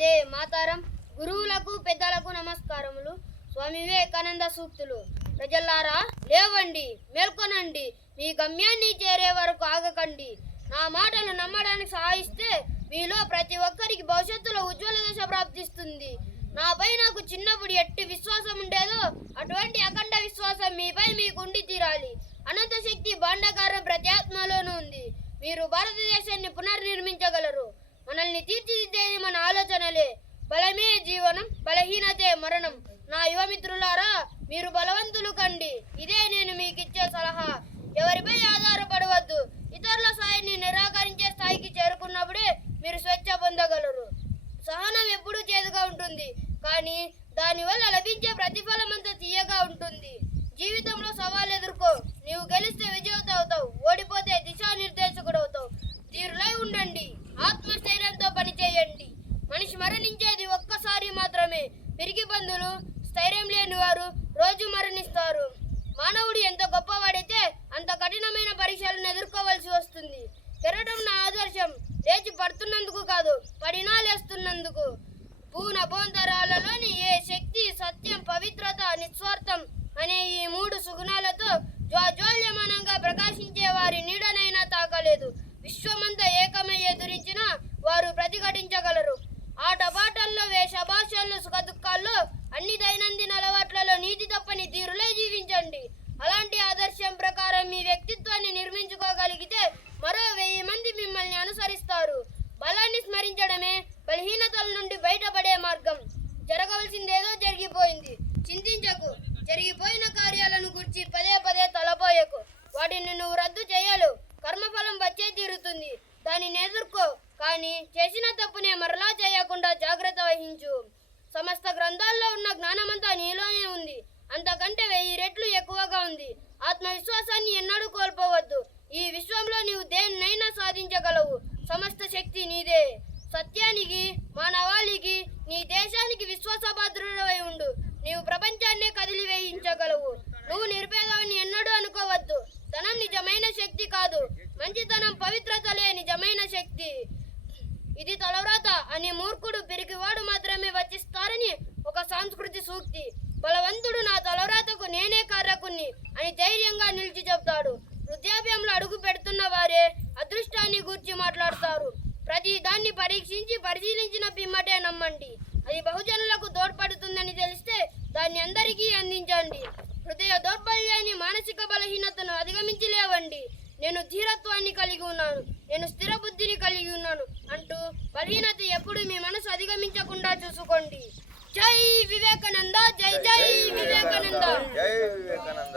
వందే మాతరం. గురువులకు పెద్దలకు నమస్కారములు. స్వామి వివేకానంద సూక్తులు. ప్రజలారా లేవండి, మేల్కొనండి, మీ గమ్యాన్ని చేరే వరకు ఆగకండి. నా మాటలు నమ్మడానికి సహాయిస్తే మీలో ప్రతి ఒక్కరికి భవిష్యత్తులో ఉజ్వల దశ ప్రాప్తిస్తుంది. నాపై నాకు చిన్నప్పుడు ఎట్టి విశ్వాసం ఉండేదో అటువంటి అఖండ విశ్వాసం మీపై మీకు ఉండి తీరాలి. అనంత శక్తి భాండాగారం ప్రతి ఆత్మలోనూ ఉంది. మీరు భారతదేశాన్ని పునర్నిర్మించగలరు. మనల్ని తీర్చిదిద్దేది మన ఆలోచనలే. బలమే జీవనం, బలహీనతే మరణం. నా యువమిత్రులారా, మీరు బలవంతులు కండి. ఇదే నేను మీకు ఇచ్చే సలహా. ఎవరిపై ఆధారపడవద్దు. ఇతరుల సాయాన్ని నిరాకరించే స్థాయికి చేరుకున్నప్పుడే మీరు స్వేచ్ఛ పొందగలరు. సహనం ఎప్పుడూ చేదుగా ఉంటుంది, కానీ దానివల్ల లభించే ప్రతిఫలం అంతా తీయగా ఉంటుంది. జీవితంలో సవాలు ఎదుర్కో. నీవు గెలిస్తే విజేత అవుతావు, ఓడిపోతే దిశానిర్దేశకుడు అవుతావు. ధీరులై ఉండండి, ఆత్మస్థైర్యంతో పనిచేయండి. మనిషి మరణించేది ఒక్కసారి మాత్రమే. పిరికి పందులు, స్థైర్యం లేని వారు రోజు మరణిస్తారు. మానవుడు ఎంత గొప్పవాడైతే అంత కఠినమైన పరీక్షలను ఎదుర్కోవలసి వస్తుంది. కెరటం నా ఆదర్శం, లేచి పడుతున్నందుకు కాదు, పడినా లేస్తున్నందుకు. భూనభోంతరాలలోని ఏ శక్తి, సత్యం, పవిత్రత, నిస్వార్థం అనే ఈ మూడు సుగుణాలతో జ్వాజ్వల్యమానంగా ప్రకాశించే వారి నీడనైనా తాకలేదు. విశ్వమంతా ఏకమై ఎదురించిన వారు ప్రతిఘటించగలరు. ఆటపాటల్లో, వేషభాషల్లో, సుఖదుఖాల్లో, అన్ని దైనందిన అలవాట్లలో నీతి తప్పని తీరులై జీవించండి. అలాంటి ఆదర్శం ప్రకారం మీ వ్యక్తిత్వాన్ని నిర్మించుకోగలిగితే మరో 1000 మంది మిమ్మల్ని అనుసరిస్తారు. బలాన్ని స్మరించడమే బలహీనతల నుండి బయటపడే మార్గం. జరగవలసిందేదో జరిగిపోయింది, చింతించకు. జరిగిపోయిన కార్యాలను గురించి పదే పదే తలపోయకు. వాటిని నువ్వు రద్దు చేయలేవు. కర్మఫలం వచ్చే తీరుతుంది, దానిని ఎదుర్కో. కానీ చేసిన తప్పునే మరలా చేయకుండా జాగ్రత్త వహించు. సమస్త గ్రంథాల్లో ఉన్న జ్ఞానమంతా నీలోనే ఉంది, అంతకంటే 1000 రెట్లు ఎక్కువగా ఉంది. ఆత్మవిశ్వాసాన్ని ఎన్నడూ కోల్పోవద్దు. ఈ విశ్వంలో నీవు దేన్నైనా సాధించగలవు. సమస్త శక్తి నీదే. సత్యానికి, మానవాళికి, నీ దేశానికి విశ్వాసపాత్రుడవై ఉండు. నీవు ప్రపంచాన్నే కదిలివేయించగలవు. నువ్వు నిర్భేదవని ఎన్నడూ అనుకోవద్దు. ధనం నిజమైన శక్తి కాదు, మంచితనం, పవిత్రతలే నిజమైన శక్తి. ఇది తలవ్రాత అని మూర్ఖుడు, పిరికివాడు మాత్రమే వచ్చిస్తారని ఒక సంస్కృతి సూక్తి. బలవంతుడు నా తలవ్రాతకు నేనే కారకుణ్ణి అని ధైర్యంగా నిలిచి చెప్తాడు. వృద్ధాప్యంలో అడుగు పెడుతున్న వారే అదృష్టాన్ని గూర్చి మాట్లాడతారు. ప్రతి దాన్ని పరీక్షించి పరిశీలించిన పిమ్మటే నమ్మండి. అది బహుజనులకు తోడ్పడుతుందని తెలిస్తే దాన్ని అందరికీ అందించండి. హృదయ దౌర్బల్యాన్ని, మానసిక బలహీనతను అధిగమించి లేవండి. నేను ధీరత్వాన్ని కలిగి ఉన్నాను, నేను స్థిర బుద్ధిని కలిగి ఉన్నాను అంటూ బలహీనత ఎప్పుడు మీ మనసు అధిగమించకుండా చూసుకోండి. జై వివేకానంద, జై జై వివేకానంద. జై వివేకానంద.